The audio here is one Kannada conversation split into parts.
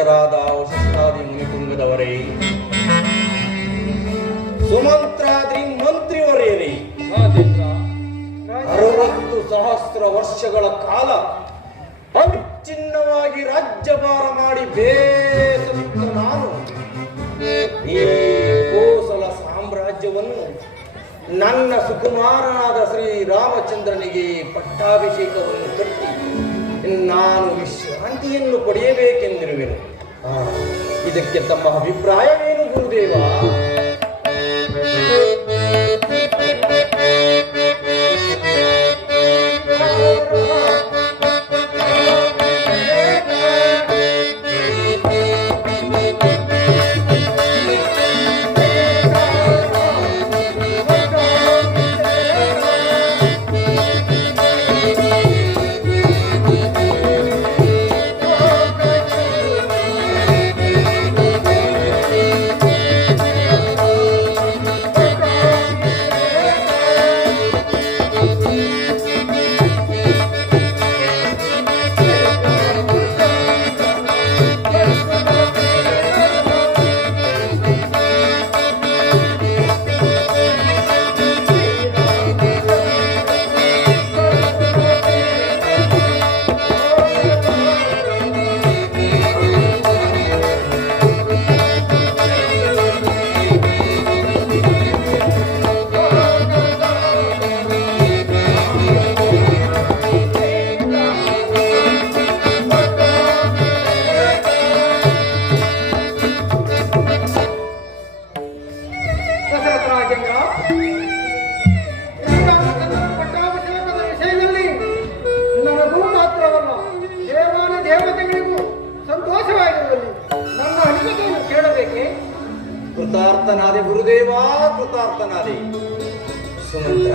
ಪೂಜ್ಯರಾದ ವಶಿಷ್ಠಾದಿ ಮುನಿಕುಂಗದವರೇ, ಸುಮಂತ್ರಾದ್ರಿ ಮಂತ್ರಿವರೇರಿ, 60 ಸಹಸ್ರ ವರ್ಷಗಳ ಕಾಲ ಅವಿಚ್ಛಿನ್ನವಾಗಿ ರಾಜ್ಯಭಾರ ಮಾಡಿ ಬೇಸತ್ತ ನಾನು ಈ ಕೋಸಲ ಸಾಮ್ರಾಜ್ಯವನ್ನು ನನ್ನ ಸುಕುಮಾರನಾದ ಶ್ರೀರಾಮಚಂದ್ರನಿಗೆ ಪಟ್ಟಾಭಿಷೇಕವನ್ನು ಕಟ್ಟಿ ನಾನು ವಿಶ್ರಾಂತಿಯನ್ನು ಪಡೆಯಬೇಕೆಂದಿರುವೆನು. ಇದಕ್ಕೆ ತಮ್ಮ ಅಭಿಪ್ರಾಯವೇನು ಗುರುದೇವ? ಕೃತಾರ್ಥನಾದೆ ಗುರುದೇವ, ಕೃತಾರ್ಥನಾದೆ. ಸುಮಂತ್ರ,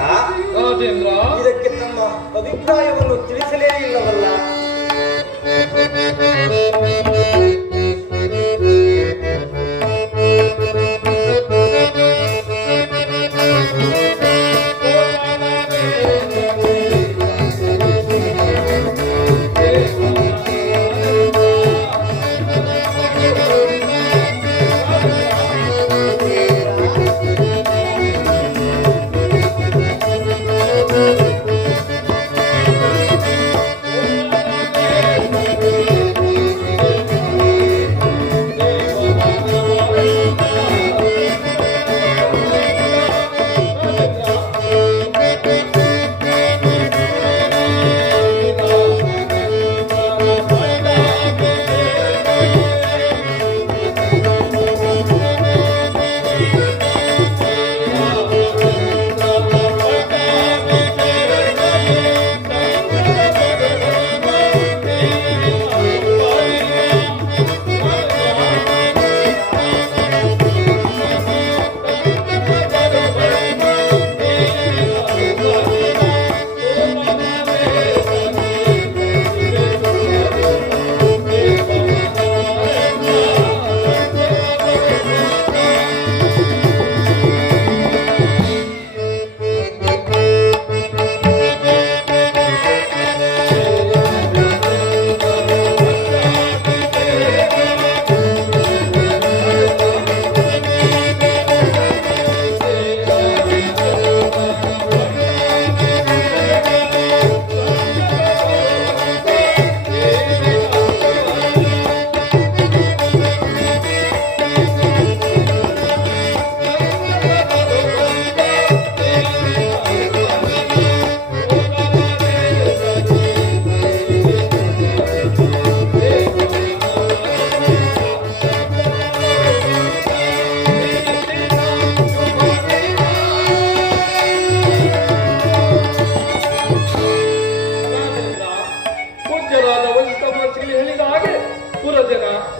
ಇದಕ್ಕೆ ತಮ್ಮ ಅಭಿಪ್ರಾಯವನ್ನು ತಿಳಿಸಲೇ ಇಲ್ಲವಲ್ಲ?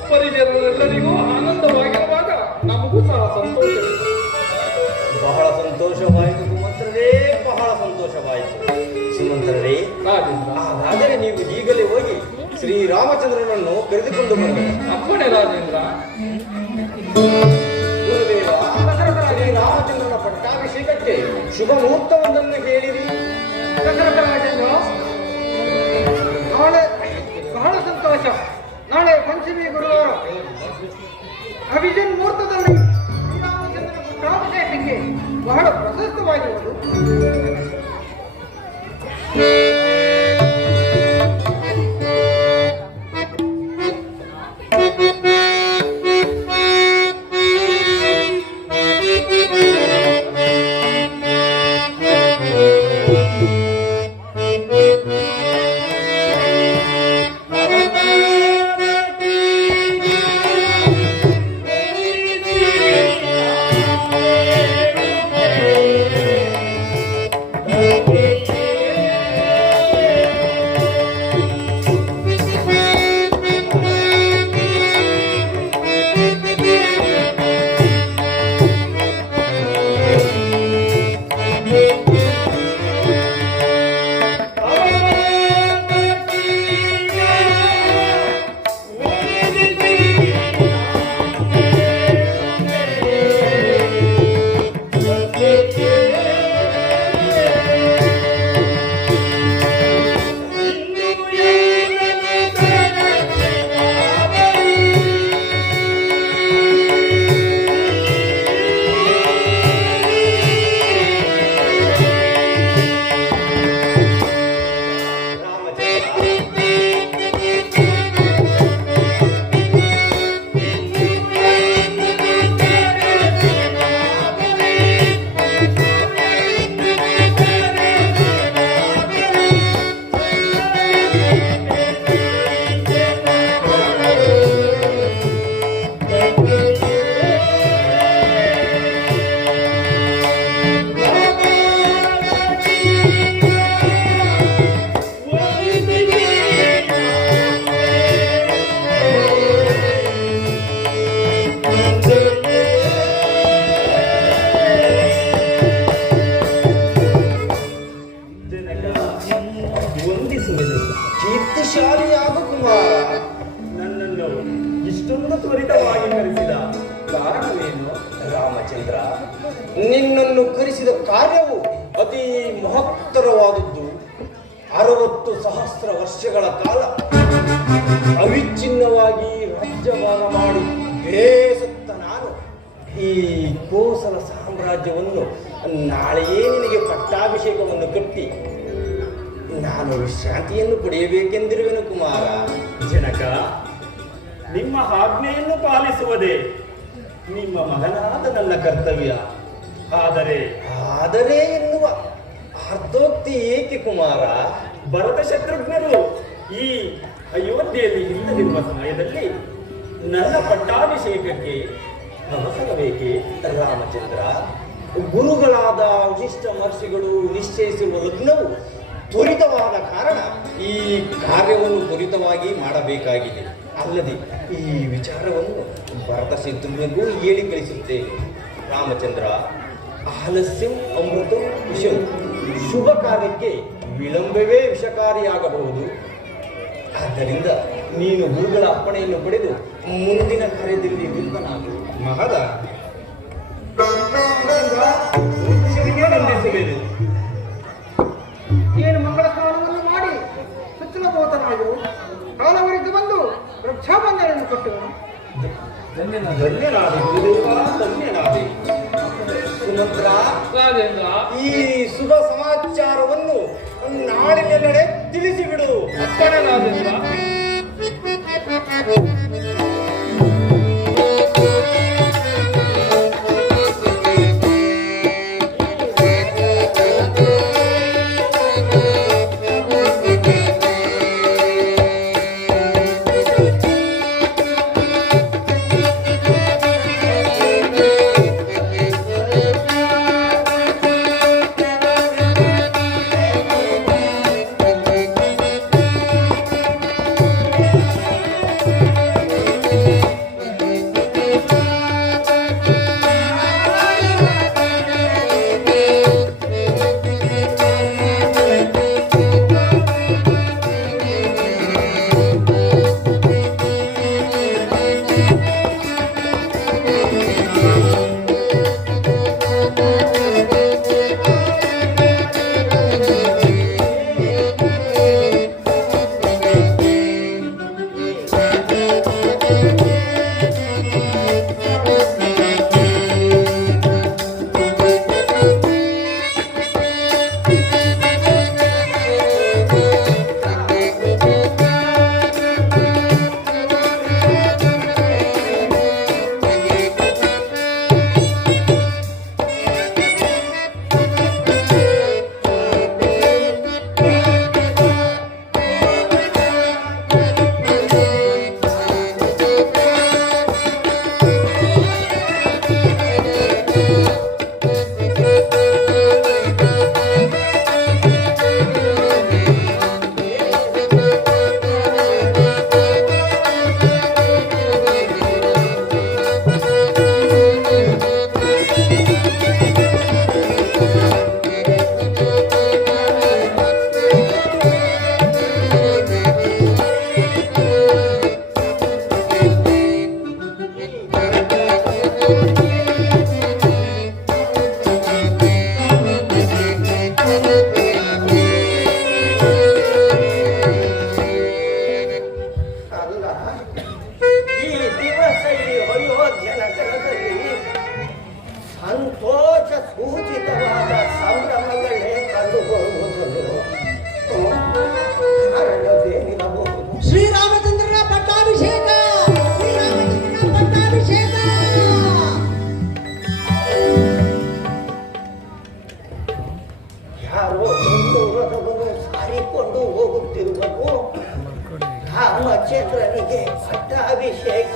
ಪರಿಜನರೆಲ್ಲರಿಗೂ ಆನಂದವಾಗಿರುವಾಗ ನಮಗೂ ಸಹ ಸಂತೋಷವಿದೆ. ಬಹಳ ಸಂತೋಷವಾಯಿತು ಸುಮಂತ್ರರೇ, ಬಹಳ ಸಂತೋಷವಾಯಿತು ಸುಮಂತ್ರರೇ. ಹಾಗಾದರೆ ನೀವು ಈಗಲೇ ಹೋಗಿ ಶ್ರೀರಾಮಚಂದ್ರನನ್ನು ಕರೆದುಕೊಂಡು ಬಂದರು. ಅಪ್ಪಣೆ ರಾಜೇಂದ್ರ. ಗುರುದೇವ, ಶ್ರೀರಾಮಚಂದ್ರನ ಪಟ್ಟಾಭಿಷೇಕಕ್ಕೆ ಶುಭ ಮುಹೂರ್ತವೊಂದನ್ನು ಹೇಳಿರಿ. ದಶರಥ ರಾಜೇಂದ್ರ, ನಾಳೆ ಬಹಳ ಸಂತೋಷ. ನಾಳೆ ಪಂಚಮಿ ಗುರುವಾರ ವಂದಿಸುವೆನು. ಕೀರ್ತಿಶಾಲಿಯಾದ ಕುಮಾರ. ನನ್ನನ್ನು ಇಷ್ಟೊಂದು ತ್ವರಿತವಾಗಿ ಕರೆಸಿದ ಕಾರಣವೇನು? ರಾಮಚಂದ್ರ, ನಿನ್ನನ್ನು ಕರೆಸಿದ ಕಾರ್ಯವು ಅತಿ ಮಹತ್ತರವಾದದ್ದು. 60 ಸಹಸ್ರ ವರ್ಷಗಳ ಕಾಲ ಅವಿಚ್ಛಿನ್ನವಾಗಿ ರಾಜ್ಯಭಾರ ಮಾಡಿ ಬೇಸತ್ತ ನಾನು ಈ ಕೋಸಲ ಸಾಮ್ರಾಜ್ಯವನ್ನು ನಾಳೆಯೇ ನಿನಗೆ ಪಟ್ಟಾಭಿಷೇಕವನ್ನು ಕಟ್ಟಿ ನಾನು ವಿಶ್ರಾಂತಿಯನ್ನು ಪಡೆಯಬೇಕೆಂದಿರುವೆನು ಕುಮಾರ. ಜನಕ, ನಿಮ್ಮ ಆಜ್ಞೆಯನ್ನು ಪಾಲಿಸುವುದೇ ನಿಮ್ಮ ಮಗನಾದ ನನ್ನ ಕರ್ತವ್ಯ. ಆದರೆ ಎನ್ನುವ ಅರ್ಧೋಕ್ತಿ ಏಕೆ ಕುಮಾರ? ಭರತ ಶತ್ರುಘ್ನರು ಈ ಅಯೋಧ್ಯೆಯಲ್ಲಿ ಇಲ್ಲದಿರುವ ಸಮಯದಲ್ಲಿ ನನ್ನ ಪಟ್ಟಾಭಿಷೇಕಕ್ಕೆ ಅವಸರ ಬೇಕೆ? ರಾಮಚಂದ್ರ, ಗುರುಗಳಾದ ವಶಿಷ್ಠ ಮಹರ್ಷಿಗಳು ನಿಶ್ಚಯಿಸಿರುವ ಲಗ್ನವು ತ್ವರಿತವಾದ ಕಾರಣ ಈ ಕಾರ್ಯವನ್ನು ತ್ವರಿತವಾಗಿ ಮಾಡಬೇಕಾಗಿದೆ. ಅಲ್ಲದೆ ಈ ವಿಚಾರವನ್ನು ಭರತ ಶತ್ರುಘ್ನಿಗೂ ಹೇಳಿ ಕಳಿಸುತ್ತೇನೆ. ರಾಮಚಂದ್ರ, ಆಲಸ್ಯಂ ಅಮೃತಂ ವಿಷಂ. ಶುಭ ಕಾರ್ಯಕ್ಕೆ ವಿಳಂಬವೇ ವಿಷಕಾರಿಯಾಗಬಹುದು. ಆದ್ದರಿಂದ ನೀನು ಗುರುಗಳ ಅಪ್ಪಣೆಯನ್ನು ಪಡೆದು ಮುಂದಿನ ಕಾರ್ಯದಲ್ಲಿ ವಿಲ್ಪನಾಗು. ಮಹದ ವಂದಿಸುವೆನು. ಏನು ಮಂಗಳ ಸ್ನಾನವನ್ನು ಮಾಡಿ ಸುತ್ತಲಬೋತನಾಗಿ ಕಾಲವರಿದ್ದು ಬಂದು ರಕ್ಷಾಬಂಧನವನ್ನು ಕೊಟ್ಟವನು. ಧನ್ಯನಾದೆ ಗುರುದೇವ, ಧನ್ಯನಾದೆ. ಸುಮಂತ್ರ, ರಾಜೇಂದ್ರ, ಈ ಶುಭ ಸಮಾಚಾರವನ್ನು ನಾಡಿನೆಲ್ಲೆಡೆ ತಿಳಿಸಿಬಿಡು. ಅಪ್ಪಣೆ ರಾಜೇಂದ್ರ. ರಾಮಚಂದ್ರನಿಗೆ ಪಟ್ಟಾಭಿಷೇಕ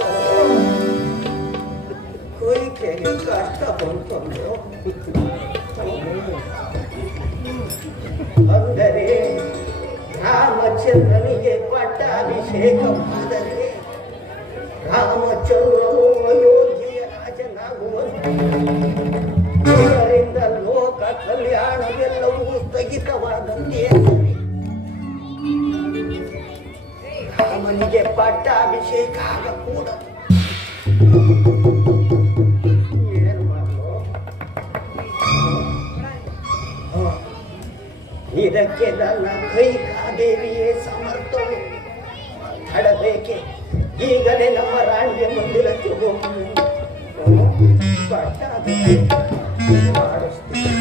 ಕೊಯ್ಕೆಗೆ ಕಷ್ಟ ಬಂತು ಅಂದರೆ ರಾಮಚಂದ್ರನಿಗೆ ಪಟ್ಟಾಭಿಷೇಕವಾದರೆ ರಾಮಚಂದ್ರನು ಅಯೋಧ್ಯೆಯ ರಾಜನಾಗುವನು. ಇದರಿಂದ ಲೋಕ ಕಲ್ಯಾಣವೆಲ್ಲವೂ ಸ್ಥಗಿತವಾದಂತೆಯೇ. ನನಗೆ ಪಟ್ಟಾಭಿಷೇಕ ಆಗಕೂಡದು. ಏನು ಮಾಡಲು? ಇದಕ್ಕೆ ನನ್ನ ಕೈಕಾದೇವಿಯೇ ಸಮರ್ಥಳು. ತಡಬೇಕೆ, ಈಗಲೇ ನಮ್ಮ ರಾಣಿಯ ಮಂದಿರಕ್ಕೆ ಹೋಗಿ ಪಟ್ಟಾಭಿಷೇಕ ಮಾಡಿಸ್ತೀನಿ.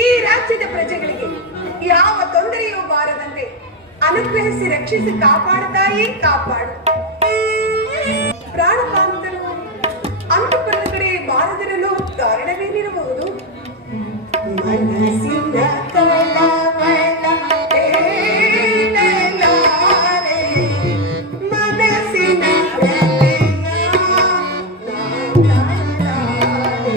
ಈ ರಾಜ್ಯದ ಪ್ರಜೆಗಳಿಗೆ ಯಾವ ತೊಂದರೆಯೂ ಬಾರದಂತೆ ಅನುಗ್ರಹಿಸಿ ರಕ್ಷಿಸಿ ಕಾಪಾಡುತ್ತಾಯೇ ಕಾಪಾಡು. ಪ್ರಾಣಪಾಂತರು ಅಂತಃಪುರದ ಕಡೆ ಬಾರದಿರಲು ಕಾರಣವೇನಿರಬಹುದು? ಮನಸ್ಸಿನ ಕಳವಳ ಹೇಳಲಾರೆ, ಮನಸ್ಸಿನ ಕಲೆಯ ನಾಡಲಾರೆ.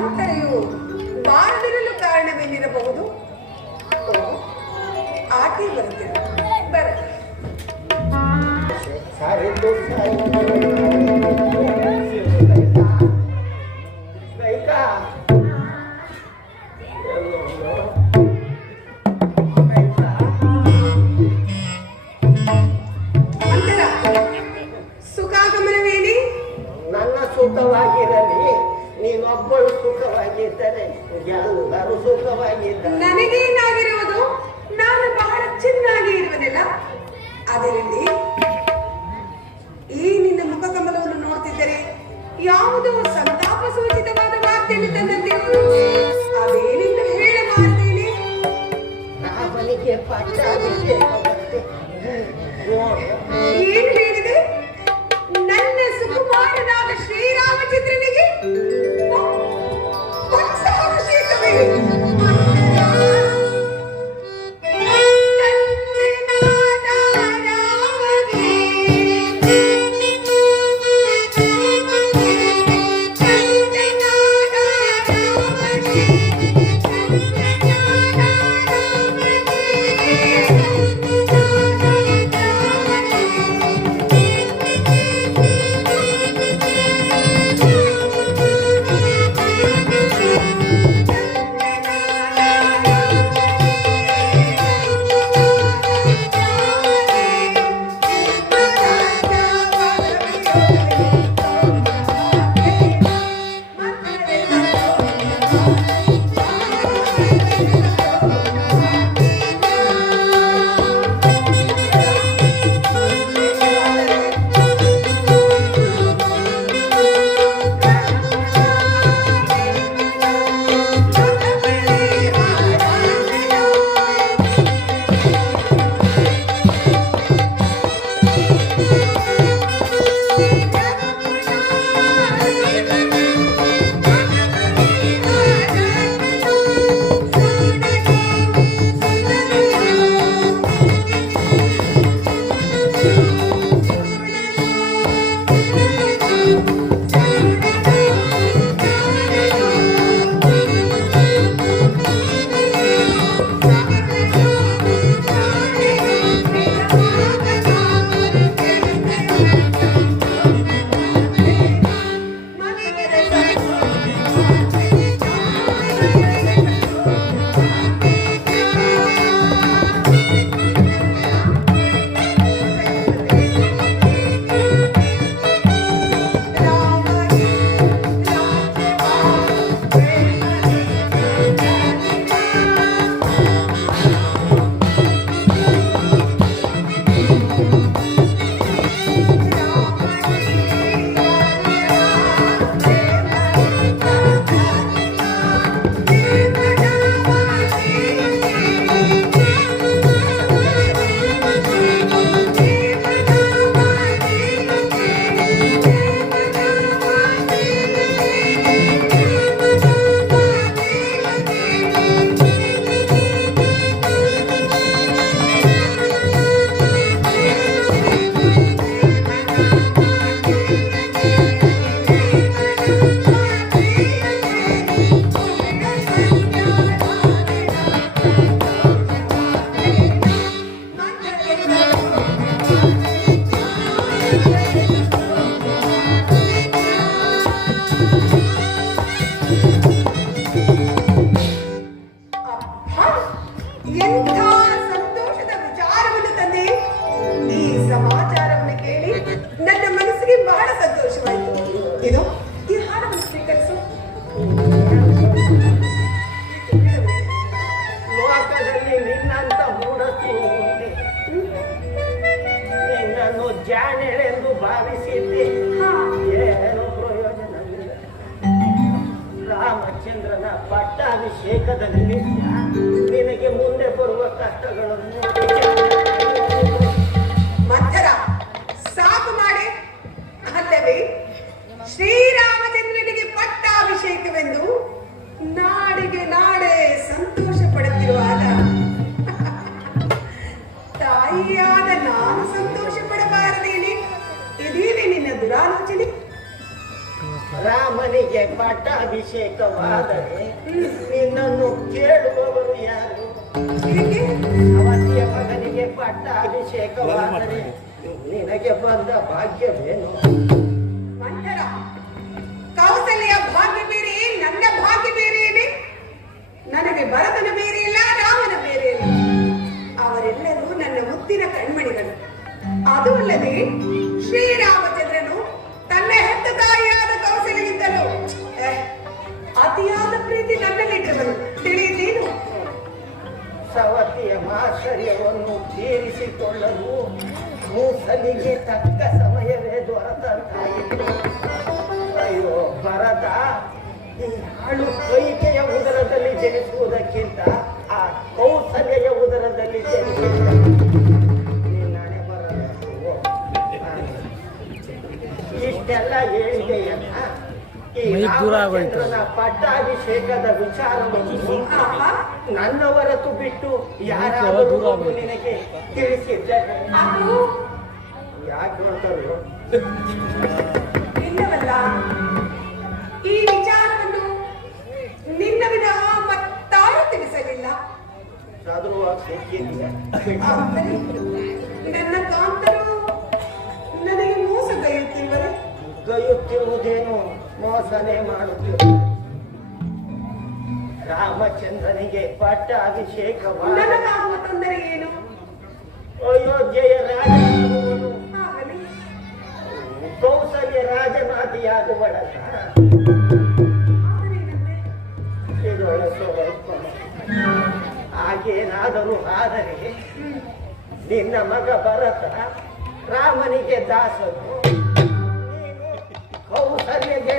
ಮಂಥರೆಯು ಬಾರದಿರಲು ಕಾರಣವೇನಿರಬಹುದು? ಓ, ಆಕೆ ಬರುತ್ತಿರು ಬರಲಿ. ಸಾರಿದ್ದು ಕೈಕಾ ಮಂಥರ, ಸುಖಾಗಮನವೇನೆ? ನನ್ನ ಸುಖವಾಗಿರಲಿ, ನೀನೊಬ್ಬಳು ಸುಖವಾಗಿದ್ದರೆ ಎಲ್ಲರೂ ಸುಖವಾಗಿದ್ದಾರೆ. ನನಗೇನಾಗಿರುವುದು? ನಾನು ಬಹಳ ಚೆನ್ನಾಗಿ ಇರುವನಲ್ಲ. ಅದರಲ್ಲಿ ಈ ನಿನ್ನ ಮುಖ ಕಮಲವನ್ನು ನೋಡ್ತಿದ್ದರೆ ಯಾವುದೋ ಸಂತಾಪ ಸೂಚಿತವಾದ ವಾರ್ತೆಯನ್ನು ತಂದಂತಿರುವುದು. ಅದೇನೆಂದು ಹೇಳಬಾರದೇನೆ? ರಾಮನಿಗೆ ಪಟ್ಟಾಭಿಷೇಕವಂತೆ ಏನು ಹೇಳಿದೆ? ನನ್ನ ಸುಕುಮಾರನಾದ ಶ್ರೀರಾಮಚಂದ್ರನಿಗೆ ಪಟ್ಟಾಭಿಷೇಕವೇ? ರಾಮ ರಾಮನಿಗೆ ಪಟ್ಟಾಭಿಷೇಕವಾದರೆ ನಿನ್ನನ್ನು ಕೇಳುವವರು ಯಾರು? ಹೀಗೆ ಅವತಿಯ ಮಗನಿಗೆ ಪಟ್ಟಾಭಿಷೇಕವಾದರೆ ನಿನಗೆ ಬಂದ ಭಾಗ್ಯವೇನು? ಮಂಥರ, ಕೌಸಲ್ಯ ಭಾಗ್ಯ ಬೇರೆ, ನನ್ನ ಭಾಗ್ಯ ಬೇರೆ ಇದೆ. ನನಗೆ ಭರತನ ಬೇರೆ ಇಲ್ಲ, ರಾಮನ ಬೇರೆ ಇಲ್ಲ. ಅವರೆಲ್ಲರೂ ನನ್ನ ಮುತ್ತಿನ ಕಣ್ಮಣಿಗಳು. ಅದು ಅಲ್ಲದೆ ಶ್ರೀರಾಮಚಂದ್ರನು ತನ್ನ ಹೆತ್ತ ತಾಯಿಯಾದ ಕೌಸಲ್ಯಗಿಂತಲೂ ಅತಿಯಾದ ಪ್ರೀತಿ ನನ್ನಲ್ಲಿಟ್ಟರು. ತಿಳಿಯುತ್ತೇನು? ಸವತಿಯ ಮಾಶ್ಚರ್ಯವನ್ನು ತೀರಿಸಿಕೊಳ್ಳಲು ಮೂಸಲಿಗೆ ತಕ್ಕ ಸಮಯವೇ ದೊರೆತಂತಾಯಿತು. ಅಯ್ಯೋ ಭರತ, ಈ ಹಾಳು ಕೈಕೆಯ ಉದರದಲ್ಲಿ ಜನಿಸುವುದಕ್ಕಿಂತ ಆ ಕೌಸಲ್ಯ ಉದರದಲ್ಲಿ ಜನಿಸುವುದ ನಿನ್ನಣೆ ಬರಬೇಕು. ಇಷ್ಟೆಲ್ಲ ಹೇಳಿದೆಯಲ್ಲ, ಈ ರಾಮಚಂದ್ರನ ಪಟ್ಟಾಭಿಷೇಕದ ವಿಚಾರವನ್ನು ನನ್ನ ಹೊರತು ಬಿಟ್ಟು ಯಾರಾದರೂ ನಿನಗೆ ತಿಳಿಸಿದ್ದಾರೆ? ಅದು ಯಾಕೆ ನೋಡ್ತಾರೋ? ಇಲ್ಲವಲ್ಲ, ಈ ವಿಚಾರವನ್ನು ನಿನ್ನ ವಿಧ ಮತ್ತಾರು ತಿಳಿಸಲಿಲ್ಲ. ಸಾಧುವಾಗಿ ಸಿಕ್ಕಿದ್ದೆ. ಆದರೆ ನನ್ನ ಕಾಂತರು ನನಗೆ ಮೋಸ ಗೈಯುತ್ತಿರುವರು. ಗೈಯುತ್ತಿರುವುದೇನು? ಮೋಸನೆ ಮಾಡುತ್ತಿರು. ರಾಮಚಂದ್ರನಿಗೆ ಪಟ್ಟಾಭಿಷೇಕವಾದ ನನಗಾಗುವ ತೊಂದರೆ ಏನು? ಅಯೋಧ್ಯೆಯ ರಾಜನಾಗುವನು, ಆಗಲಿ. ಕೌಸಲ್ಯ ರಾಜಮಾತೆಯಾಗುವಳಲ್ಲ. ಆದರೇನಂತೆ? ಇದೊಳ ಸ್ವಲ್ಪ ಹಾಗೇನಾದರೂ ಆದರೆ ನಿನ್ನ ಮಗ ಭರತ ರಾಮನಿಗೆ ದಾಸನು, ನೀನು ಕೌಸಲ್ಯಗೆ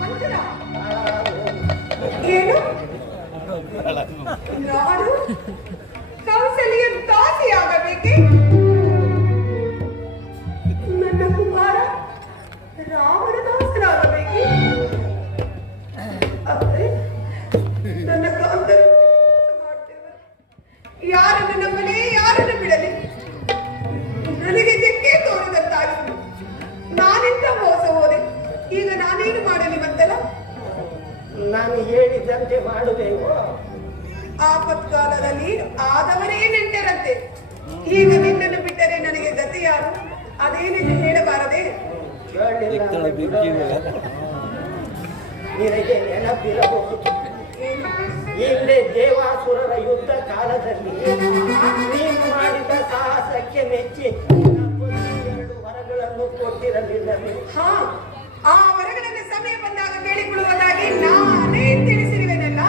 ಮಂಥರ, ಏನು? ನಾನು ಕೌಸಲ್ಯ ದಾಸಿಯಾಗಬೇಕೆ? ನನ್ನ ಕುಮಾರ ರಾಮನ ದಾಸನಾಗಬೇಕೆ? ಆದರೆ ನನ್ನ ಕಾಂತರು ಮೋಸ ಮಾಡ್ತಿರುವರು. ಯಾರನ್ನು ನಂಬಲಿ, ಯಾರನ್ನು ಬಿಡಲಿ? ನನಗೆ ದಿಕ್ಕೇ ತೋರಿದಂತಾಗಿತ್ತು. ನಾನಿಂದ ಮೋಸ ಹೋದೆ. ಈಗ ನಾನೇನು ಮಾಡಲಿ ಮಂಥರ? ನಾನು ಹೇಳಿದ್ದಂತೆ ಮಾಡುವೆವು. ಆಪತ್ಕಾಲದಲ್ಲಿ ಆದವರೇ ನೆಂಟರಂತೆ. ಈಗ ನಿನ್ನನ್ನು ಬಿಟ್ಟರೆ ನನಗೆ ಗತಿ ಯಾರು? ಅದೇನೆಂದು ಹೇಳಬಾರದೆ? ಕೇಳಲಿಲ್ಲ ಅಂದ್ರೆ ಬಿಡೋಣ. ನಿನಗೆ ನೆನಪಿರಬಹುದು, ಇಲ್ಲೇ ದೇವಾಸುರರ ಯುದ್ಧ ಕಾಲದಲ್ಲಿ ನೀನು ಮಾಡಿದ ಸಾಹಸಕ್ಕೆ ಮೆಚ್ಚಿ 2 ವರಗಳನ್ನು ಕೊಟ್ಟಿರಲಿಲ್ಲವೇ? ಹಾ, ಆ ವರಗಳನ್ನು ಸಮಯ ಬಂದಾಗ ಕೇಳಿಕೊಳ್ಳುವುದಾಗಿ ನಾನೇ ತಿಳಿಸಿರುವೆನಲ್ಲ.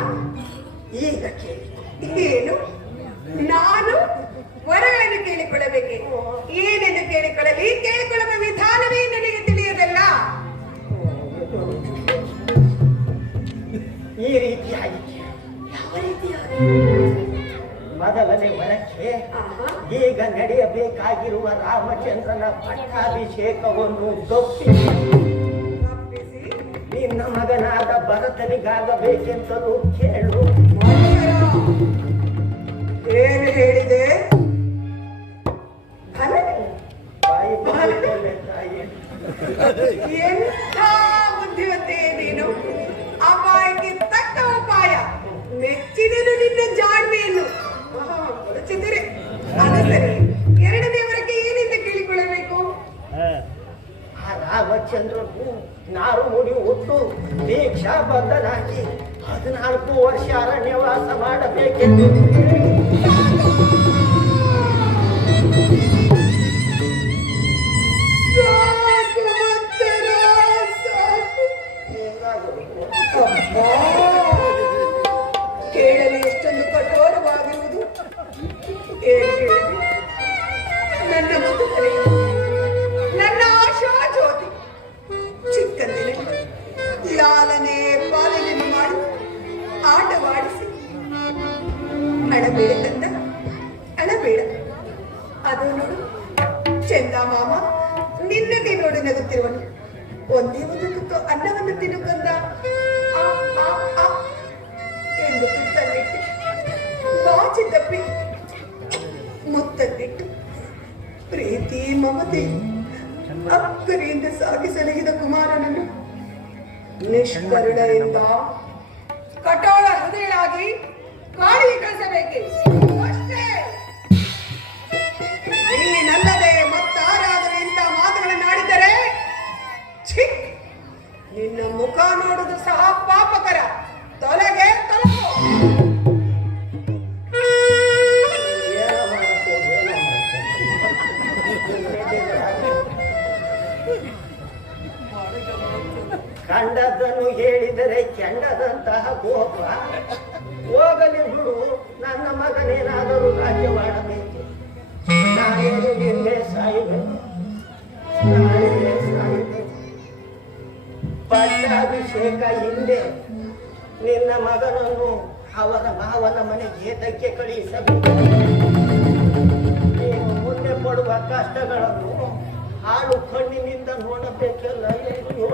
ಈಗ ಕೇಳಿ. ಏನು? ನಾನು ವರಗಳನ್ನು ಕೇಳಿಕೊಳ್ಳಬೇಕೆ? ಏನೆಂದು ಕೇಳಿಕೊಳ್ಳಲಿ? ಕೇಳಿಕೊಳ್ಳುವ ವಿಧಾನವೇ ನನಗೆ ತಿಳಿಯದಲ್ಲ. ಈ ರೀತಿಯಾಗಿ ಯಾವ ರೀತಿಯಾಗಿ? ಮೊದಲನೇ ವರಕ್ಕೆ ಆಹಾ. ಈಗ ನಡೆಯಬೇಕಾಗಿರುವ ರಾಮಚಂದ್ರನ ಪಟ್ಟಾಭಿಷೇಕವನ್ನು ತಪ್ಪಿಸಿ ತಪ್ಪಿಸಿ ನಿನ್ನ ಮಗನಾದ ಭರತನಿಗಾಗಬೇಕೆಂತಲೂ ಕೇಳು. ಏನು ಹೇಳಿದೆ? ಭರತ? ಬಾಯಿ ಬಂದಿದ್ದಲ್ಲೇ ತಾಯಿ. ಎಂಥ ಬುದ್ಧಿವಂತೆ ನೀನು! ಅಪಾಯಕ್ಕೆ ತಕ್ಕ ಉಪಾಯ. ಮೆಚ್ಚಿದನು ನಿನ್ನ ಜಾಣ್ಮೆಯನ್ನು. ಮುಳುಚಿದರೆ ಅದು ಸರಿ. ಎರಡನೇ ವರಕ್ಕೆ ಏನೆಂದು ಕೇಳಿಕೊಳ್ಳಬೇಕು? ಆ ರಾಮಚಂದ್ರನು ನಾರು ಮುಡಿ ಹುಟ್ಟು ದೀಕ್ಷಾ ಬದ್ಧನಾಗಿ 14 ವರ್ಷ ಅರಣ್ಯವಾಸ ಮಾಡಬೇಕೆಂದು ಸಾಕು ಮಂಥರ, ಸಾಕು. ಅಬ್ಬಾ, ಕೇಳಲು ಎಷ್ಟೊಂದು ಕಠೋರವಾಗಿರುವುದು. ಏನು ಹೇಳಿದೆ? ನನ್ನ ಮುಖದಲ್ಲಿ ನನ್ನ ಆಶಾ ಜ್ಯೋತಿ ಚಿಕ್ಕಂದಿನ ಲಾಲನೆ ಪಾಲನೆ ಮಾಡಿ ಆಟವಾಡಿಸಿ ಅಳಬೇಡ ತಂದ, ಅಳಬೇಡ. ಅದು ನೋಡು, ಚಂದ ಮಾಮ ನಿನ್ನದೇ ನೋಡಿ ನಗುತ್ತಿರುವನು. ಒಂದೇ ಒಂದು ತುತ್ತು ಅನ್ನವನ್ನು ತಿನ್ನು ಕಂದ ಆ, ಆ, ಆ ಎಂದು ತುತ್ತನ್ನಿಟ್ಟು ಬಾಚಿ ತಪ್ಪಿ ಮುತ್ತನ್ನಿಟ್ಟು ಪ್ರೀತಿ ಮಮತೆ ಅಕ್ಕರೆಯಿಂದ ಸಾಗಿಸಲಿಗಿದ ಕುಮಾರನನ್ನು ನಿಷ್ಕರುಣೆಯಿಂದ ಕಠೋಳ ಹೃದಯಳಾಗಿ ಕಾಡಿಗೆ ಕಳಿಸಬೇಕೆ ಅಷ್ಟೇ. ನೀನಲ್ಲದೆ ಮತ್ತಾರಾದರೂ ಇಂಥ ಮಾತುಗಳನ್ನಾಡಿದರೆ ಛೀ, ನಿನ್ನ ಮುಖ ನೋಡುವುದು ಸಹ ಪಾಪಕರ. ತೊಲಗೆ ತೊಲಗು. ಕಂಡದ್ದನ್ನು ಹೇಳಿದರೆ ಕೆಂಡದಂತಹ ಕೋಪ. ಹೋಗಲಿ ಬಿಡು, ನನ್ನ ಮಗನೇನಾದರೂ ರಾಜ್ಯವಾಡಬೇಕು. ನಾನೇನು ನಿನ್ನೆ ಸಾಯಬೇಕು, ನಾಳೆಯೇ ಸಾಯಬೇಕು. ಪಟ್ಟಾಭಿಷೇಕ ಹಿಂದೆ ನಿನ್ನ ಮಗನನ್ನು ಅವರ ಮಾವನ ಮನೆಗೆ ಏತಕ್ಕೆ ಕಳುಹಿಸಬೇಕು. ನೀನು ಮುಂದೆ ಪಡುವ ಕಷ್ಟಗಳನ್ನು ಹಾಳು ಕಣ್ಣಿನಿಂದ ನೋಡಬೇಕಲ್ಲ ಎಂದು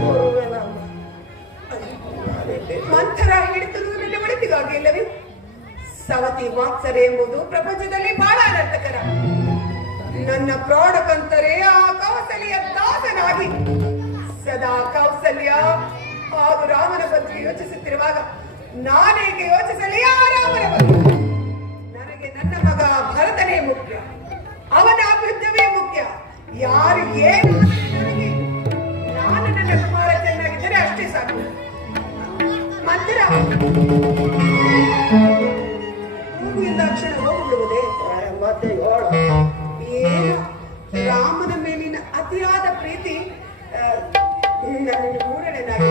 ನೋಡುವೆ ನಾನು. ಮಂಥರ ಹಿಡಿತಿರುವುದು ನಿನ್ನ ಒಳಿತಿಗಾಗಿ ಇಲ್ಲವೇ? ಸವತಿ ಮಾತ್ಸರೆ ಎಂಬುದು ಪ್ರಪಂಚದಲ್ಲಿ ಬಹಳ ಅನರ್ಥಕರ. ನನ್ನ ಪ್ರಾಣಕಂತರೇ ಆ ಕೌಸಲ್ಯ ದಾಸನಾಗಿ ಸದಾ ಕೌಸಲ್ಯ ಹಾಗೂ ರಾಮನ ಬಗ್ಗೆ ಯೋಚಿಸುತ್ತಿರುವಾಗ ನಾನೇಗೆ ಯೋಚಿಸಲಿ ಆ ರಾಮನ ಬಗ್ಗೆ? ನನಗೆ ನನ್ನ ಮಗ ಭರತನೇ ಮುಖ್ಯ, ಅವನ ಅಭಿವೃದ್ಧವೇ ಮುಖ್ಯ. ಯಾರು ಏನು ನನಗೆ, ನಾನು ನನ್ನ ಕುಮಾರ ಚೆನ್ನಾಗಿದ್ದರೆ ಅಷ್ಟೇ ಸಾಕು. ಮಂದಿರ ಹೋಗು ಎಂದಾಕ್ಷಣ ಹೋಗ್ಬಿಡುವುದೇ? ಮತ್ತೆ ಹೇಳು. ಏನು ರಾಮನ ಮೇಲಿನ ಅತಿಯಾದ ಪ್ರೀತಿ ನನ್ನನ್ನು ಮೂರನೇನಾಗಿ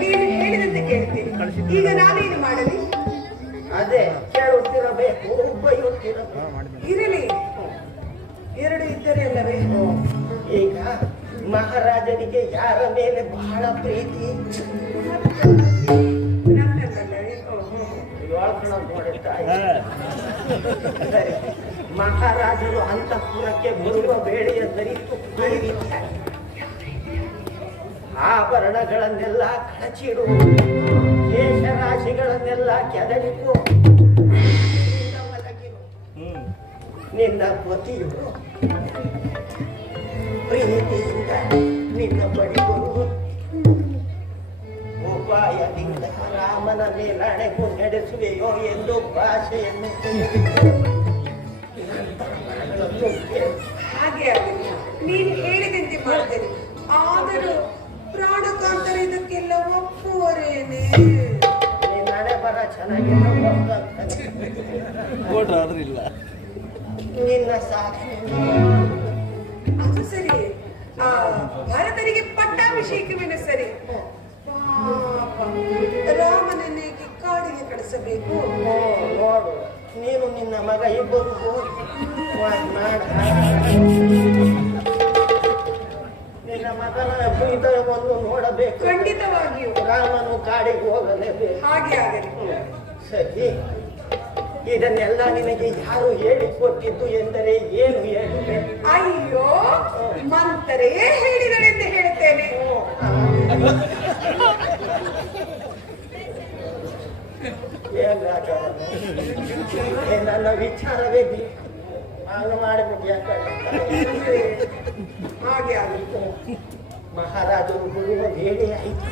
ನೀನು ಹೇಳಿದಂತೆ ಕೇಳ್ತೀನಿ. ಈಗ ನಾನೇನು ಮಾಡಲಿ? ಅದೇ ಕೇಳುತ್ತಿರಬೇಕು, ಬೈಯುತ್ತಿರಬೇಕು. ಇರಲಿ, ಎರಡು ಇದ್ದರೆ ಅಲ್ಲವೇ? ಈಗ ಮಹಾರಾಜನಿಗೆ ಯಾರ ಮೇಲೆ ಬಹಳ ಪ್ರೀತಿ? ನನ್ನಲ್ಲವೇ? ಸರಿ, ಮಹಾರಾಜರು ಅಂತಃಪುರಕ್ಕೆ ಬರುವ ವೇಳೆಯ ಧರಿತು ಆಭರಣಗಳನ್ನೆಲ್ಲ ಕಳಚಿಡು, ಕೇಶರಾಶಿಗಳನ್ನೆಲ್ಲ ಕೆದರಿಕು. ನಿನ್ನ ಪತಿಯು ಪ್ರೀತಿಯಿಂದ ನಿನ್ನ ಬಳಿ ಬರುವುದು. ಉಪಾಯದಿಂದ ರಾಮನ ಮೇಲಣೆಗೂ ನಡೆಸುವೆಯೋ ಎಂದು ಭಾಷೆಯನ್ನು ಹಾಗೆ ಆಗಲಿ, ನೀನು ಹೇಳಿದಂತೆ ಮಾಡ್ತೇನೆ. ಆದರೂ ಪ್ರಾಣಕಾಂತರ ಇದಕ್ಕೆಲ್ಲ ಒಪ್ಪುವರೇನೆ? ನಿನ್ನ ಹಣೆ ಬರ ಚೆನ್ನಾಗಿಲ್ಲ, ನಿನ್ನ ಸಾಧನೆ ಅದು ಸರಿ. ಆ ಭರತನಿಗೆ ಪಟ್ಟಾಭಿಷೇಕವೇನು ಸರಿ. ಪಾಪ ರಾಮನನ್ನೇಕೆ ಕಾಡಿಗೆ ಕಳಿಸಬೇಕು? ನೋಡು, ನೀನು ನಿನ್ನ ಮಗ ಇಬ್ಬರು ಹೋಗಿ ನಿನ್ನ ಮಗನ ಹೃದಯವನ್ನು ನೋಡಬೇಕು. ಖಂಡಿತವಾಗಿಯೂ ರಾಮನು ಕಾಡಿಗೆ ಹೋಗಲೇಬೇಕು. ಹಾಗೆ ಆಗಲಿ. ಸರಿ, ಇದನ್ನೆಲ್ಲ ನಿನಗೆ ಯಾರು ಹೇಳಿಕೊಟ್ಟಿದ್ದು ಎಂದರೆ ಏನು ಹೇಳಿದೆ? ಅಯ್ಯೋ, ಮಂತರೇ ಹೇಳಿದಳೆಂದು ಹೇಳುತ್ತೇನೆ. ನನ್ನ ವಿಚಾರವೇ ಹಾಗೆ ಮಾಡಿಬಿಟ್ಟು ಯಾಕೆ ಹಾಗೆ ಆಗುತ್ತೆ. ಮಹಾರಾಜರು ಬರುವ ಬೇಡಿ ಆಯಿತು.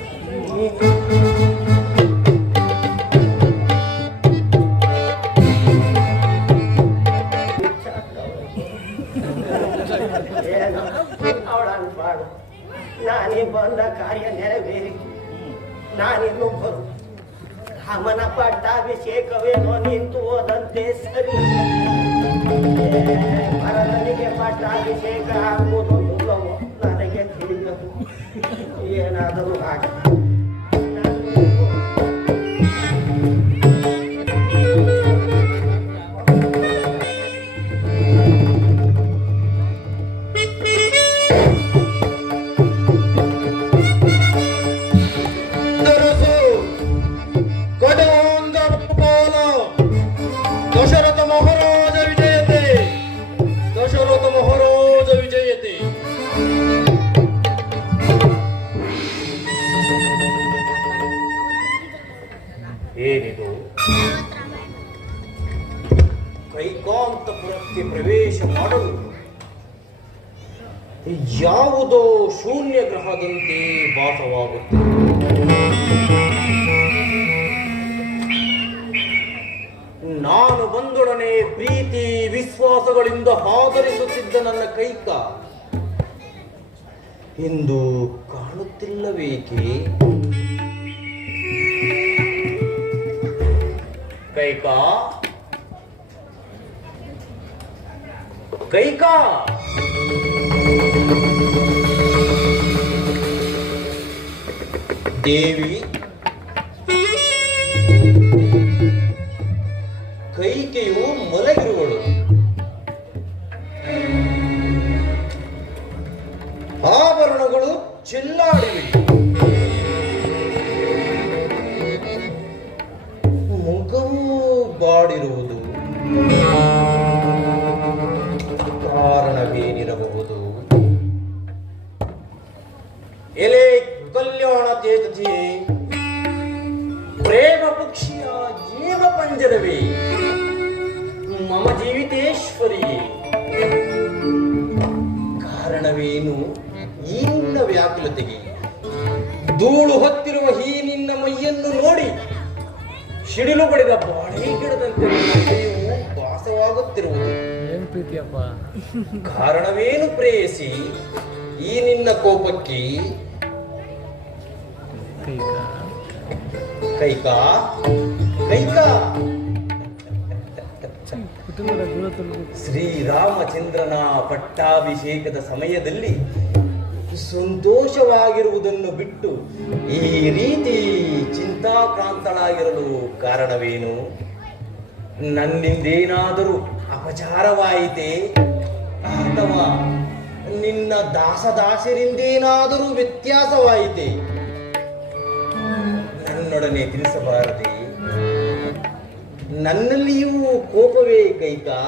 ಏನು ಅವಳ ಅನ್ಪಾಡು, ನಾನೇ ಬಂದ ಕಾರ್ಯ ನೆರವೇರಿ ನಾನಿನ್ನು ಬರು. ರಾಮನ ಪಟ್ಟಾಭಿಷೇಕವೇನೋ ನಿಂತು ಹೋದಂತೆ ಸರಿ. ಭರತನಿಗೆ ಪಟ್ಟಾಭಿಷೇಕ ಆಗುವುದು ಇಲ್ಲವೋ ನನಗೆ ತಿಳಿಯದು. ಏನಾದರೂ ಹಾಗೆ ದಶರಥ ಮಹಾರಾಜ ವಿಜಯತೆ, ದಶರಥ ಮಹಾರಾಜ ವಿಜಯತೆ. ಯಾವುದೋ ಶೂನ್ಯ ಗ್ರಹದಂತೆ ಭಾಸವಾಗುತ್ತದೆ. ನಾನು ಬಂದೊಡನೆ ಪ್ರೀತಿ ವಿಶ್ವಾಸಗಳಿಂದ ಆದರಿಸುತ್ತಿದ್ದ ನನ್ನ ಕೈಕ ಇಂದು ಕಾಣುತ್ತಿಲ್ಲವೇಕೆ? ಕೈಕಾ ಕೈಕಾ ದೇವಿ, ಕೈಕೆಯು ಮಲಗಿರುವಳು. ಆಭರಣಗಳು ಚೆಲ್ಲಾಡಿವೆ. ಮುಖವು ಬಾಡಿರುವುದು. ಕಾರಣವೇನಿರಬಹುದು? ಎಲೆ ಕಲ್ಯಾಣ ಚೇತತಿ ಪ್ರೇಮ ಪಕ್ಷಿಯ ಜೀವ ಪಂಜರವೇ ಮಮ ಜೀವಿತೇಶ್ವರಿ. ಕಾರಣವೇನು ಈ ನಿನ್ನ ವ್ಯಾಕುಲತೆಗೆ? ಧೂಳು ಹೊತ್ತಿರುವ ಈ ನಿನ್ನ ಮೈಯನ್ನು ನೋಡಿ ಸಿಡಿಲು ಬಡಿದ ಬಾಳೆ ಗಿಡದಂತೆ ಭಾಸವಾಗುತ್ತಿರುವುದು. ಕಾರಣವೇನು ಪ್ರೇಯಸಿ ಈ ನಿನ್ನ ಕೋಪಕ್ಕೆ? ಕೈಕಾ ಕೈಕಾ ಶ್ರೀರಾಮಚಂದ್ರನ ಪಟ್ಟಾಭಿಷೇಕದ ಸಮಯದಲ್ಲಿ ಸಂತೋಷವಾಗಿರುವುದನ್ನು ಬಿಟ್ಟು ಈ ರೀತಿ ಚಿಂತಾಕ್ರಾಂತಳಾಗಿರಲು ಕಾರಣವೇನು? ನನ್ನಿಂದೇನಾದರೂ ಅಪಚಾರವಾಯಿತೆ? ಅಥವಾ ನಿನ್ನ ದಾಸದಾಸರಿಂದೇನಾದರೂ ವ್ಯತ್ಯಾಸವಾಯಿತೆ? ನನ್ನೊಡನೆ ತಿಳಿಸಬಾರದೆ? ನನ್ನಲ್ಲಿಯೂ ಕೋಪವೇ ಕೈಕಾ?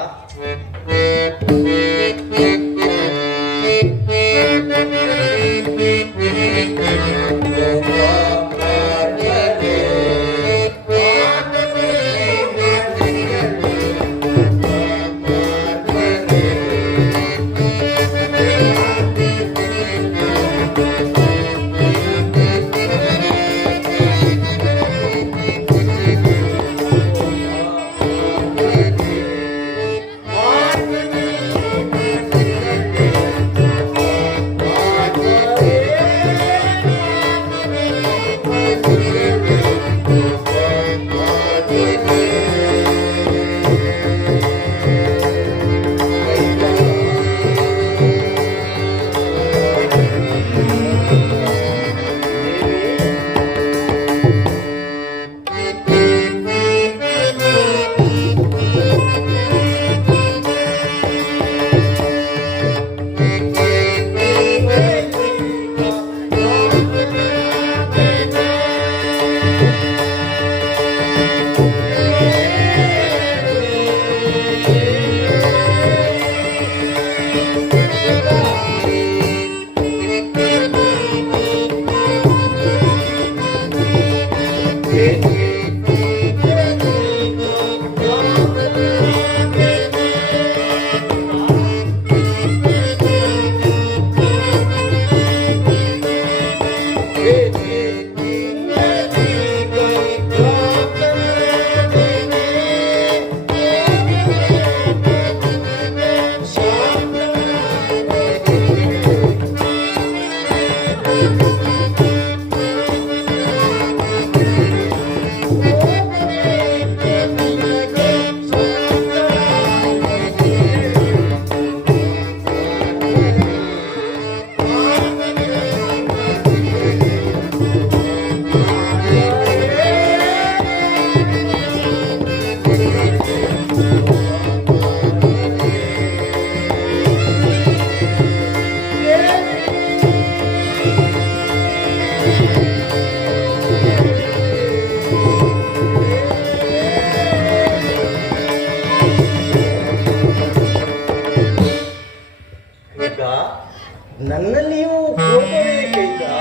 ನನ್ನಲ್ಲಿಯೂ ಕೋಪವೇ ಕೈಕಾ?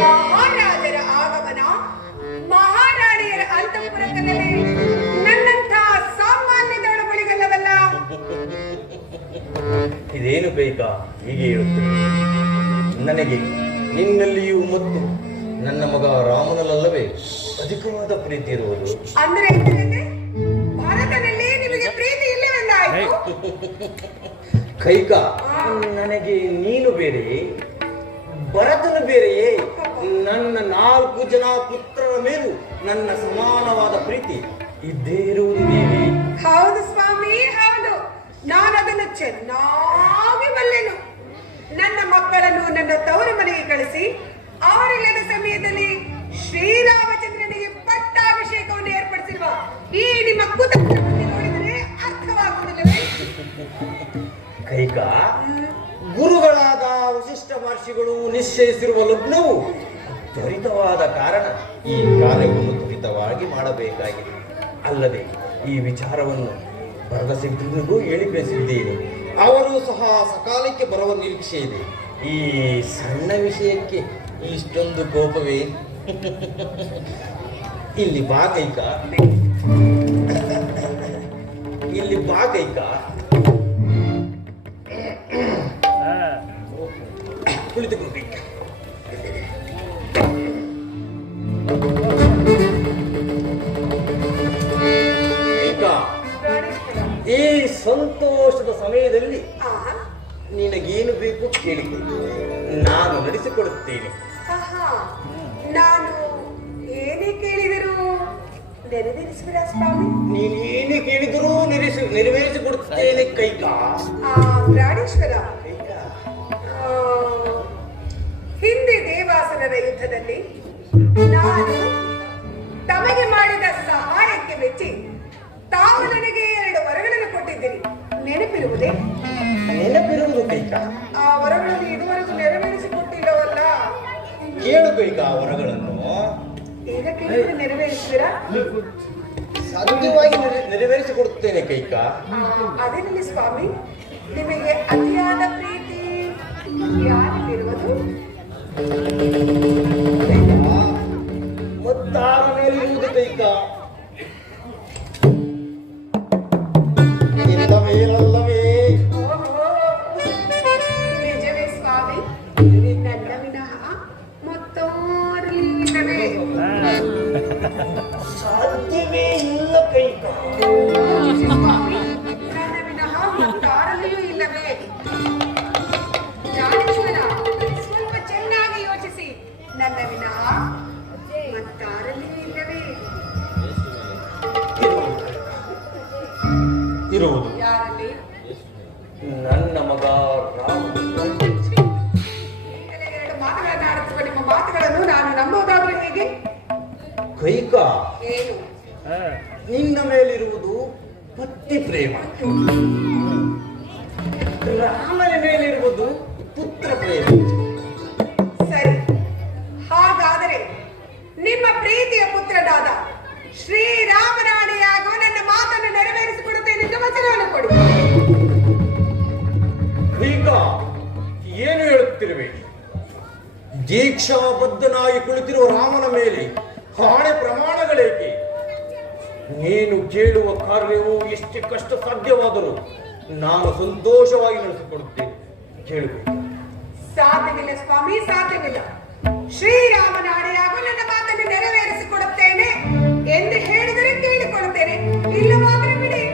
ಮಹಾರಾಜರ ಆಗಮನ ಮಹಾರಾಣಿಯರ ಅಂತಃಪುರದಲ್ಲಿ ನನ್ನಂಥ ಸಾಮಾನ್ಯ ದಳಗಳಿಗಲ್ಲವಲ್ಲ. ಇದೇನು ಬೇಕಾ ಹೀಗೆ ಹೇಳುತ್ತೇನೆ. ನನಗೆ ನಿನ್ನಲ್ಲಿಯೂ ಮತ್ತು ನನ್ನ ಮಗ ರಾಮನಲ್ಲವೇ ಅಧಿಕವಾದ ಪ್ರೀತಿ ಇರುವುದು. ಅಂದ್ರೆ ಭರತನಲ್ಲಿ ನಿಮಗೆ ಪ್ರೀತಿ ಇಲ್ಲವೆಂದಾಯ್ತು. ಕೈಕ, ನನಗೆ ನೀನು ಬೇರೆ ಭರತನು ಬೇರೆಯೇ? ನನ್ನ 4 ಜನ ಪುತ್ರರ ಮೇಲೂ ನನ್ನ ಸಮಾನವಾದ ಪ್ರೀತಿ ಇದ್ದೇ ಇರುವುದು ದೇವಿ. ಹೌದು ಸ್ವಾಮಿ, ಹೌದು. ನಾನು ಅದನ್ನು ಚೆನ್ನಾಗಿ ಬಲ್ಲೆನು. ನನ್ನ ಮಕ್ಕಳನ್ನು ನನ್ನ ತವರು ಮನೆಗೆ ಕಳಿಸಿ ಅವರಿಲ್ಲದ ಸಮಯದಲ್ಲಿ ಶ್ರೀರಾಮಚಂದ್ರನಿಗೆ ಪಟ್ಟಾಭಿಷೇಕವನ್ನು ಏರ್ಪಡಿಸಿರುವ ಈ ನಿಮ್ಮ ಕುತಂತ್ರವನ್ನು ನೋಡಿದರೆ ಅರ್ಥವಾಗುವುದಿಲ್ಲವೇ? ಕೈಕ, ಗುರುಗಳಾದ ವಸಿಷ್ಠ ಮಹರ್ಷಿಗಳು ನಿಶ್ಚಯಿಸಿರುವ ಲಗ್ನವು ತ್ವರಿತವಾದ ಕಾರಣ ಈ ಕಾರ್ಯವನ್ನು ತ್ವರಿತವಾಗಿ ಮಾಡಬೇಕಾಗಿದೆ. ಅಲ್ಲದೆ ಈ ವಿಚಾರವನ್ನು ಭರತ ಶತ್ರುಘ್ನಿಗೂ ಹೇಳಿ ಕಳಿಸಿದ್ದೇನೆ. ಅವರು ಸಹ ಸಕಾಲಕ್ಕೆ ಬರುವ ನಿರೀಕ್ಷೆ ಇದೆ. ಈ ಸಣ್ಣ ವಿಷಯಕ್ಕೆ ಇಷ್ಟೊಂದು ಕೋಪವೇ? ಇಲ್ಲಿ ಬಾ ಕೈಕ, ಇಲ್ಲಿ ಬಾ ಕೈಕ. ಕುಳಿತುಕೊಂಡು ಕೈಕ. ಈ ಸಂತೋಷದ ಸಮಯದಲ್ಲಿ ನಿನಗೇನು ಬೇಕು ಕೇಳಿಕೊ, ನಾನು ನಡೆಸಿಕೊಡುತ್ತೇನೆ. ನಾನು ಏನೇ ಕೇಳಿದರೂ ನೆರವೇರಿಸುವಿರಾ ಸ್ವಾಮಿ? ನೀನೇನು ಕೇಳಿದರೂ ನೆರವೇರಿಸಿಕೊಡುತ್ತೇನೆ ಕೈಕ. ಪ್ರಾಣೇಶ್ವರ, ಹಿಂದೆ ದೇವಾಸುರರ ಯುದ್ಧದಲ್ಲಿ ನಾನು ತಮಗೆ ಮಾಡಿದ ಸಹಾಯಕ್ಕೆ ಮೆಚ್ಚಿ ತಾವು ನನಗೆ 2 ವರಗಳನ್ನು ಕೊಟ್ಟಿದ್ದೀರಿ, ನೆನಪಿರುವುದೇ? ನೆನಪಿರುವುದು ಕೈಕ. ಆ ವರಗಳನ್ನು ಇದುವರೆಗೂ ನೆರವೇರಿಸಿಕೊಟ್ಟಿಲ್ಲವಲ್ಲ? ಕೇಳು ಕೈಕ ಆ ವರಗಳನ್ನು. ಈಗ ಕೇಳಿದ್ರೆ ನೆರವೇರಿಸುವಿರಾ? ಸಾಧ್ಯವಾಗಿ ನೆರವೇರಿಸಿಕೊಡುತ್ತೇನೆ ಕೈಕ. ಅದೇನಲ್ಲಿ ಸ್ವಾಮಿ, ನಿಮಗೆ ಅತಿಯಾದ ಪ್ರೀತಿ ಯಾರಿಗಿರುವುದು? ಮತ್ತಾರ ಮೇಲಿರುವುದು ಕೈಕ. ನಿನ್ನ ಮೇಲಲ್ಲವೇ? ನಿಜವೇ ಸ್ವಾಮಿ? ನನ್ನ ವಿನಃ ಮತ್ತಾರಲಿಲ್ಲವೇ? ಸಾಧ್ಯವೇ ಇಲ್ಲ ಕೈಕ. ಸ್ವಾಮಿ, ನನ್ನ ವಿನಃ ಮತ್ತಾರಲ್ಲಿಯೂ ಇಲ್ಲವೇ? ಪ್ರಾಣೇಶ್ವರ, ಸ್ವಲ್ಪ ಚೆನ್ನಾಗಿ ಯೋಚಿಸಿ. ನನ್ನ ವಿನಃ ಮತ್ತಾರಲ್ಲಿಯೂ ಇಲ್ಲವೇ? ಇರುವುದು. ಯಾರಲ್ಲಿ? ನನ್ನ ಮಗ ರಾಮ. ಈಗಲೇ 2 ಮಾತುಗಳನ್ನು ಆಡುತ್ತಿರುವ ನಿಮ್ಮ ಮಾತುಗಳನ್ನು ನಾನು ನಂಬೋದಾದ್ರೆ ಹೇಗೆ? ಕೈಕ, ಏನು? ನಿನ್ನ ಮೇಲಿರುವುದು ಪತ್ನಿ ಪ್ರೇಮ, ರಾಮನ ಮೇಲಿರುವುದು ಪುತ್ರ ಪ್ರೇಮ. ಸರಿ, ಹಾಗಾದರೆ ನಿಮ್ಮ ಪ್ರೀತಿಯ ಪುತ್ರನಾದ ಶ್ರೀರಾಮನಾಡಿಯಾಗೋ ನನ್ನ ಮಾತನ್ನು ನೆರವೇರಿಸಿಕೊಡುತ್ತೇನೆ ಎಂದು ವಚನವನ್ನು ಕೊಡಿ. ಈಗ ಏನು ಹೇಳುತ್ತಿರುವೆ? ದೀಕ್ಷಾಬದ್ಧನಾಗಿ ಕುಳಿತಿರುವ ರಾಮನ ಮೇಲೆ ಹಾಳೆ ಪ್ರಮಾಣಗಳೇಕೆ? ನೀನು ಕೇಳುವ ಕಾರ್ಯವು ಎಷ್ಟೇ ಕಷ್ಟ ಸಾಧ್ಯವಾದರೂ ನಾನು ಸಂತೋಷವಾಗಿ ನಡೆಸಿಕೊಡುತ್ತೇನೆ. ಕೇಳಬೇಕು. ಸಾಧ್ಯವಿಲ್ಲ ಸ್ವಾಮಿ, ಸಾಧ್ಯವಿಲ್ಲ. ಶ್ರೀರಾಮನಾಡಿಯಾಗೋ ನನ್ನ ಮಾತನ್ನು ನೆರವೇರಿಸಿಕೊಡುತ್ತೇನೆ ಎಂದು ಹೇಳಿದರೆ ಕೇಳಿಕೊಳ್ಳುತ್ತೇನೆ, ಇಲ್ಲವಾದರೆ ಬಿಡಿ.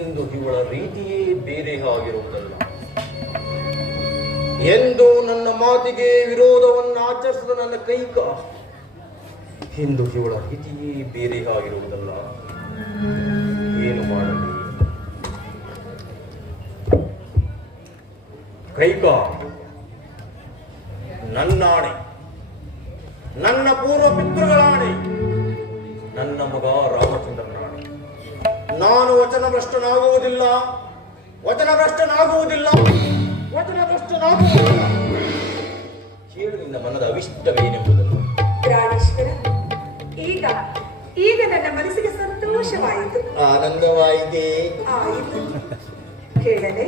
ಇಂದು ಇವಳ ರೀತಿಯೇ ಬೇರೆ ಆಗಿರುವುದಲ್ಲ. ಎಂದು ನನ್ನ ಮಾತಿಗೆ ವಿರೋಧವನ್ನು ಆಚರಿಸಿದ ನನ್ನ ಕೈಕ ಇಂದು ಇವಳ ರೀತಿಯೇ ಬೇರೆ ಆಗಿರುವುದಲ್ಲ. ಏನು ಮಾಡಲಿ ಕೈಕ? ನನ್ನಾಣೆ, ನನ್ನ ಪೂರ್ವ ಪಿತೃಗಳಾಣೆ, ನನ್ನ ಮಗ ರಾಮಚಂದ್ರನಾಣೆ, ನಾನು ವಚನಭ್ರಷ್ಟನಾಗುವುದಿಲ್ಲ, ವಚನಭ್ರಷ್ಟನಾಗುವುದಿಲ್ಲ, ವಚನಭ್ರಷ್ಟನಾಗುವುದಿಲ್ಲ. ಕೇಳು ನಿನ್ನ ಮನದ ಅವಿಷ್ಟವೇನೆಂಬುದನ್ನು. ಪ್ರಾಣೇಶ್ವರ, ಈಗ ನನ್ನ ಮನಸ್ಸಿಗೆ ಸಂತೋಷವಾಯಿತು, ಆನಂದವಾಯಿತೆ. ಆಯಿತು. ಹೇಳದೆ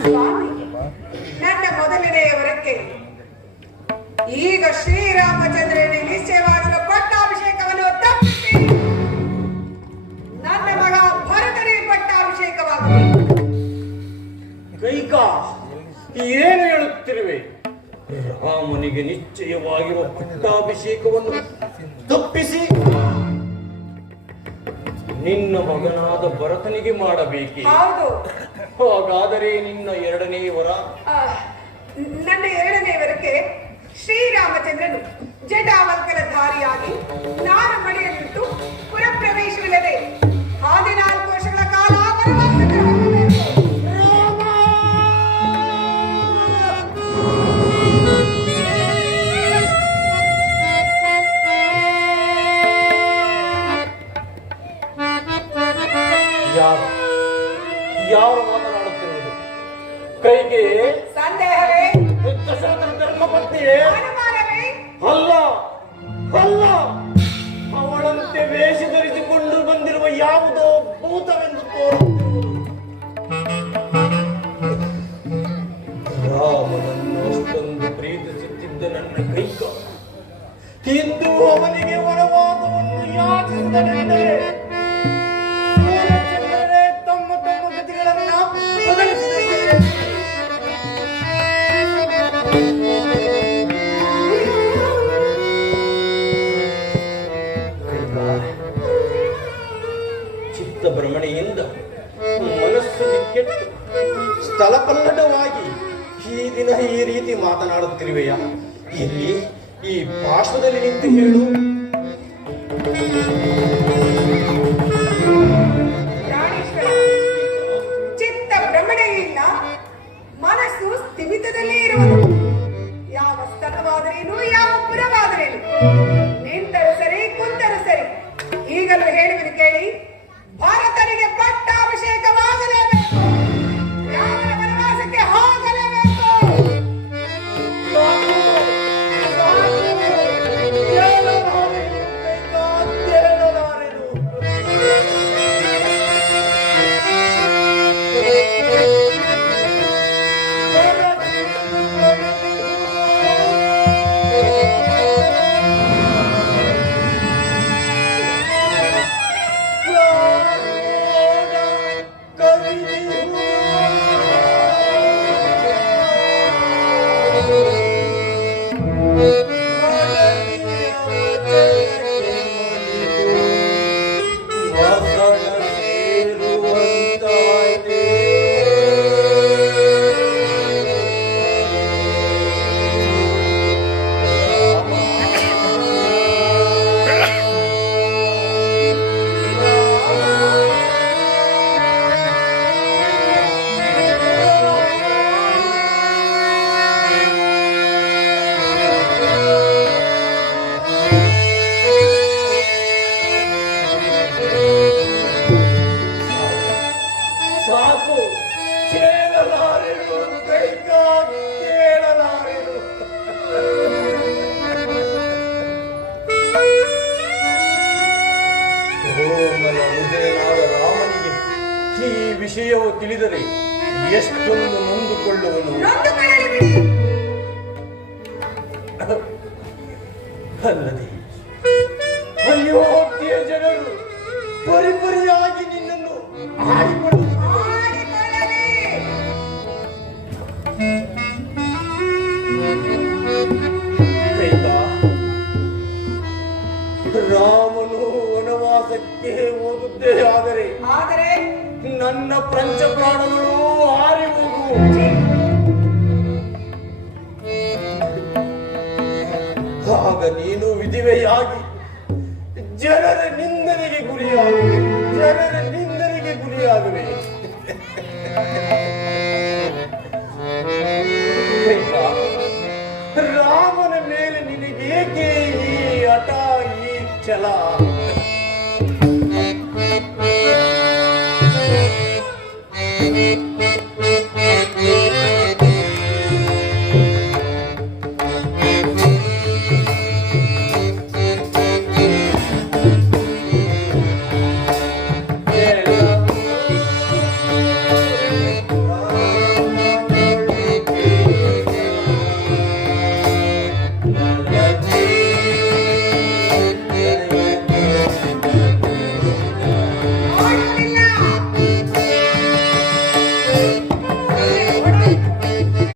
ಸ್ವಾಮಿ, ನನ್ನ ಮೊದಲನೆಯ ವರಕ್ಕೆ ಈಗ ಶ್ರೀರಾಮಚಂದ್ರನಿಗೆ ನಿಶ್ಚಯವಾಗಿರುವ ಏನು ಹೇಳುತ್ತಿರುವೆ? ರಾಮನಿಗೆ ನಿಶ್ಚಯವಾಗಿರುವ ಪಟ್ಟಾಭಿಷೇಕವನ್ನು ತಪ್ಪಿಸಿ ನಿನ್ನ ಮಗನಾದ ಭರತನಿಗೆ ಮಾಡಬೇಕೆ? ಹೌದು. ಹಾಗಾದರೆ ನಿನ್ನ ಎರಡನೇ ವರ? ನನ್ನ ಎರಡನೇ ವರಕ್ಕೆ ಶ್ರೀರಾಮಚಂದ್ರನು ಜಟಾವಲ್ಕರ ಧಾರಿಯಾಗಿ ನಾನು ಮಡಿಯಲ್ಲಿಟ್ಟು ಪುರಪ್ರವೇಶವಿಲ್ಲದೆ 14 ವರ್ಷಗಳ ಕಾಲ ವನವಾಸಕ್ಕೆ ಹೋಗಬೇಕು. ಯಾರು ಮಾತನಾಡುತ್ತಿರುವುದು? ಕೈಗೆ ಸಂದೇಹವೇ? ದಶರಥನ ಧರ್ಮಪತ್ನಿಯೇ? ಅನುಮಾನವೇ? ಅಲ್ಲ ಅಲ್ಲ, ಅವಳಂತೆ ವೇಷ ಧರಿಸಿಕೊಂಡು ಬಂದಿರುವ ಯಾವುದೋ ಭೂತವೆಂದು ತೋರುತ್ತಿರುವುದು. ರಾಮನನ್ನು ಅಷ್ಟೊಂದು ಪ್ರೀತಿಸುತ್ತಿದ್ದ ನನ್ನ ಕೈಕ ಇಂದು ಅವನಿಗೆ ವನವಾಸವನ್ನು ಯಾಚಿಸಿದನೆಂದರೆ ತಮ್ಮ ತಮ್ಮ ಗತಿಗಳನ್ನ ಬದಲಿಸಿದ್ದಾರೆ. ಚಿತ್ತ ಭ್ರಮಣೆಯಿಂದ ಮನಸ್ಸು ದಿಕ್ಕೆಟ್ಟು ಸ್ಥಳಪಲ್ಲಟವಾಗಿ ಈ ದಿನ ಈ ರೀತಿ ಮಾತನಾಡುತ್ತಿರುವೆಯ? ಇಲ್ಲಿ ಈ ಪಾರ್ಶ್ವದಲ್ಲಿ ನಿಂತು ಹೇಳು. ಪ್ರಾಣೇಶ್ವರ, ಚಿತ್ತ ಭ್ರಮಣೆಯಿಲ್ಲ, ಮನಸ್ಸು ಸ್ಥಿಮಿತದಲ್ಲೇ ಇರುವುದು. ಯಾವ ಸ್ಥಳವಾದರೇನು, ಯಾವ ಪುರವಾದರೇನು, ನಿಂತರು ಸರಿ, ಕುಂತರು ಸರಿ. ಈಗಲೂ ಹೇಳುವುದು ಕೇಳಿ, ಭಾರತನಿಗೆ ಪಟ್ಟಾಭಿಷೇಕವಾಗಲೇಬೇಕು, ರಾಮನ ವನವಾಸಕ್ಕೆ ಹೋಗಲೇಬೇಕು. ವಿಷಯವು ತಿಳಿದರೆ ಎಷ್ಟೊಂದು ನೊಂದುಕೊಳ್ಳುವನು. ಅಲ್ಲದೆ ಅಯೋಧ್ಯೆಯ ಜನರು ಪರಿಪರಿಯಾಗಿ ನಿನ್ನನ್ನು ರಾಮನು ವನವಾಸಕ್ಕೆ ಹೋಗುತ್ತೇ ಆದರೆ ನನ್ನ ಪಂಚಪ್ರಾಣಗಳು ಹಾರಿ ಹೋಗುವು. ಆಗ ನೀನು ವಿಧಿವೆಯಾಗಿ ಜನರ ನಿಂದನೆಗೆ ಗುರಿಯಾಗುವೆ. ರಾಮನ ಮೇಲೆ ನಿನಗೇಕೆ ಈ ಹಠ, ಈ ಛಲ?